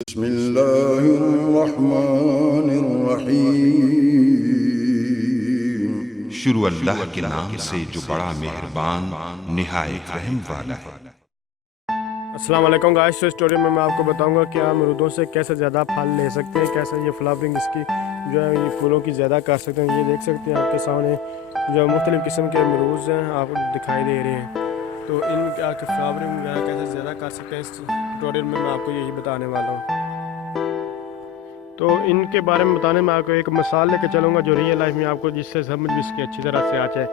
बिस्मिल्लाहिर्रहमानिर्रहीम। शुरू अल्लाह के नाम से जो बड़ा मेहरबान निहायत रहम वाला है। अस्सलाम वालेकुम गाइस। इस स्टोरी में मैं आपको बताऊंगा कि आप अमरूदों से कैसे ज़्यादा फल ले सकते हैं, कैसे ये फ्लावरिंग इसकी जो है ये फूलों की ज़्यादा कर सकते हैं। ये देख सकते हैं आपके सामने जो मुख्तलिफ़ किस्म के अमरूद हैं आपको दिखाई दे रहे हैं। तो इन आके फ्लावरिंग वगैरह कैसे ज़्यादा कर सकते हैं, इस ट्यूटोरियल में मैं आपको यही बताने वाला हूँ। तो इनके बारे में बताने में आपको एक मिसाल लेके चलूँगा जो रियल लाइफ में आपको जिससे समझ भी इसकी अच्छी तरह से आ जाए।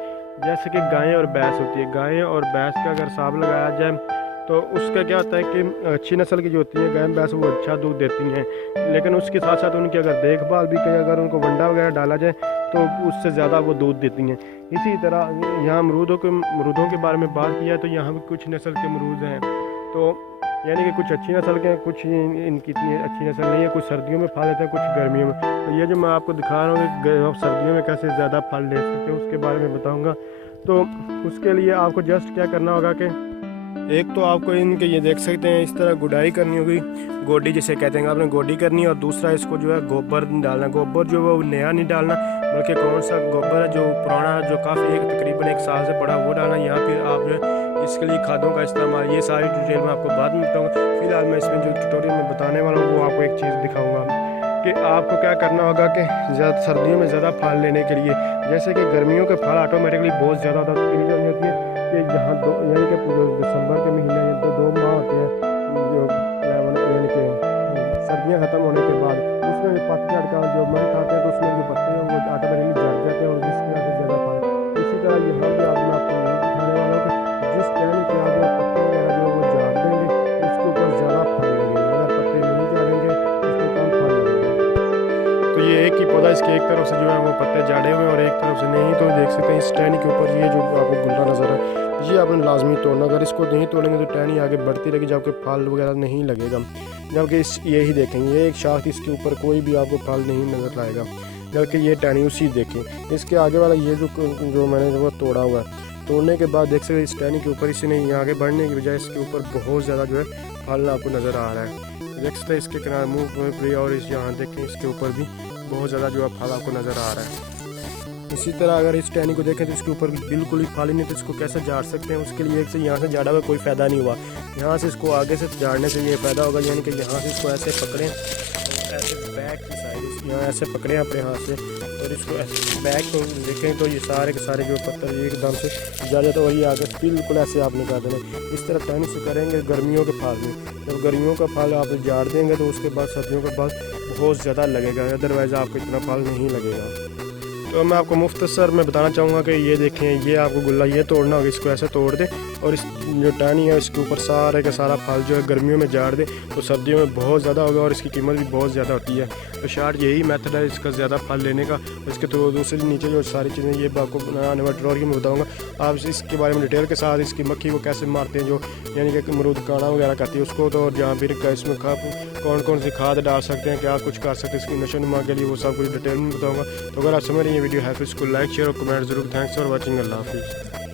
जैसे कि गायें और भैंस होती है, गायें और भैंस का अगर हिसाब लगाया जाए तो उसका क्या होता है कि अच्छी नस्ल की जो होती हैं गाय भैंस वो अच्छा दूध देती हैं, लेकिन उसके साथ साथ उनकी अगर देखभाल भी करें, अगर उनको वंडा वगैरह डाला जाए तो उससे ज़्यादा वो दूध देती हैं। इसी तरह यहाँ अमरूदों के बारे में बात किया तो यहाँ भी कुछ नस्ल के अमरूद हैं, तो यानी कि कुछ अच्छी नस्ल के हैं, कुछ इनकी इतनी अच्छी नस्ल नहीं है, कुछ सर्दियों में फल लेते हैं, कुछ गर्मियों में। तो ये जो मैं आपको दिखा रहा हूँ कि सर्दियों में कैसे ज़्यादा फल ले सकते हैं उसके बारे में बताऊँगा। तो उसके लिए आपको जस्ट क्या करना होगा कि एक तो आपको इनके ये देख सकते हैं इस तरह गुडाई करनी होगी, गोडी जिसे कहते हैं, आपने गोडी करनी है। और दूसरा इसको जो है गोबर डालना। गोबर जो है वो नया नहीं डालना, बल्कि कौन सा गोबर है जो पुराना जो काफ़ी तकरीबन 1 साल से पड़ा वो डालना। यहाँ फिर आप जो है इसके लिए खादों का इस्तेमाल, ये सारी डिटेल मैं आपको बाद में बताऊँगा। फिलहाल मैं इसमें जो ट्यूटोरियल में बताने वाला हूँ वो आपको एक चीज़ दिखाऊँगा कि आपको क्या करना होगा कि ज़्यादा सर्दियों में ज़्यादा फल लेने के लिए, जैसे कि गर्मियों के फल ऑटोमेटिकली बहुत ज़्यादा होती है कि जहाँ यानी कि दिसंबर के महीने में 2 माह होते हैं जो यानी कि सर्दियाँ ख़त्म होने के बाद उसमें पतझड़ का जो मंथ आते हैं तो उसमें जो पत्ते हैं वो ऑटोमेटिकली झड़ जाते हैं और जिसकी वजह से ज़्यादा फल। इसी तरह यहाँ भी आप मैं आपको ये दिखाने वाला हूँ कि जिस टाइम के आप पत्ते वगैरह जो वो झाड़ देंगे उसके ऊपर ज़्यादा फल लगेगा, अगर पत्ते नहीं झाड़ेंगे उसमें कम फल लगेगा। तो ये एक ही पौधा, इसके एक तरफ से जो है वो पत्ते झाड़े हुए हैं और एक तरफ से नहीं। तो देख सकते हैं इस टहनी के ऊपर ये जो आपको गुल्ला नज़र है ये आपने लाजमी तोड़ना। अगर इसको नहीं तोड़ेंगे तो टहनी आगे बढ़ती रहेगी जबकि फल वगैरह नहीं लगेगा। जबकि यही देखेंगे ये एक शाख, इसके ऊपर कोई भी आपको फल नहीं नज़र आएगा, जबकि ये टहनी उसी देखें। इसके आगे वाला ये जो मैंने वो तोड़ा हुआ है, तोड़ने के बाद देख सकते इस टहनी के ऊपर इसने आगे बढ़ने की बजाय इसके ऊपर बहुत ज़्यादा जो है फल आपको नज़र आ रहा है। देख सकते हैं इसके किनारे मुँह पर और इस यहाँ देखें इसके ऊपर भी बहुत ज़्यादा जो है फल आपको नज़र आ रहा है। इसी तरह अगर इस टहनी को देखें तो इसके ऊपर बिल्कुल ही फल ही नहीं, तो इसको कैसे झाड़ सकते हैं उसके लिए एक से यहाँ से झाड़ा हुआ कोई फ़ायदा नहीं हुआ। यहाँ से इसको आगे से झाड़ने से ये फ़ायदा होगा, यानी कि यहाँ से इसको ऐसे पकड़ें, ऐसे बैक की साइड यहाँ ऐसे पकड़ें अपने हाथ से और इसको ऐसे बैक को देखें तो ये सारे के सारे जो पत्थर एकदम से जा जाता है वही आगे बिल्कुल ऐसे आप निकाल देना। इस तरह टहनी से करेंगे गर्मियों के फल में। जब गर्मियों का फल आप झाड़ देंगे तो उसके बाद सर्दियों का फल बहुत ज़्यादा लगेगा, अदरवाइज़ आपको इतना फल नहीं लगेगा। तो मैं आपको मुख्तसर में बताना चाहूँगा कि ये देखें ये आपको गुल्ला ये तोड़ना होगा, इसको ऐसे तोड़ दें और इस जो टहनी है इसके ऊपर सारे का सारा फल जो है गर्मियों में झाड़ दें तो सर्दियों में बहुत ज़्यादा होगा और इसकी कीमत भी बहुत ज़्यादा होती है। तो शायद यही मेथड है इसका ज़्यादा फल लेने का। इसके तो दूसरे नीचे जो सारी चीज़ें ये आपको आने वाले ट्यूटोरियल में बताऊँगा। आप इसके बारे में डिटेल के साथ इसकी मक्खी को कैसे मारते हैं जो यानी कि अमरूद काना वगैरह करती है उसको, तो और जहाँ फिर इसमें कौन कौन सी खाद डाल सकते हैं, क्या कुछ कर सकते हैं इसकी नशोनुमा के लिए, वो सब कुछ डिटेल में बताऊँगा। तो अगर आप समझ रहे हैं वीडियो है तो इसको लाइक शेयर और कमेंट जरूर। Thanks for watching. अल्लाह हाफिज़।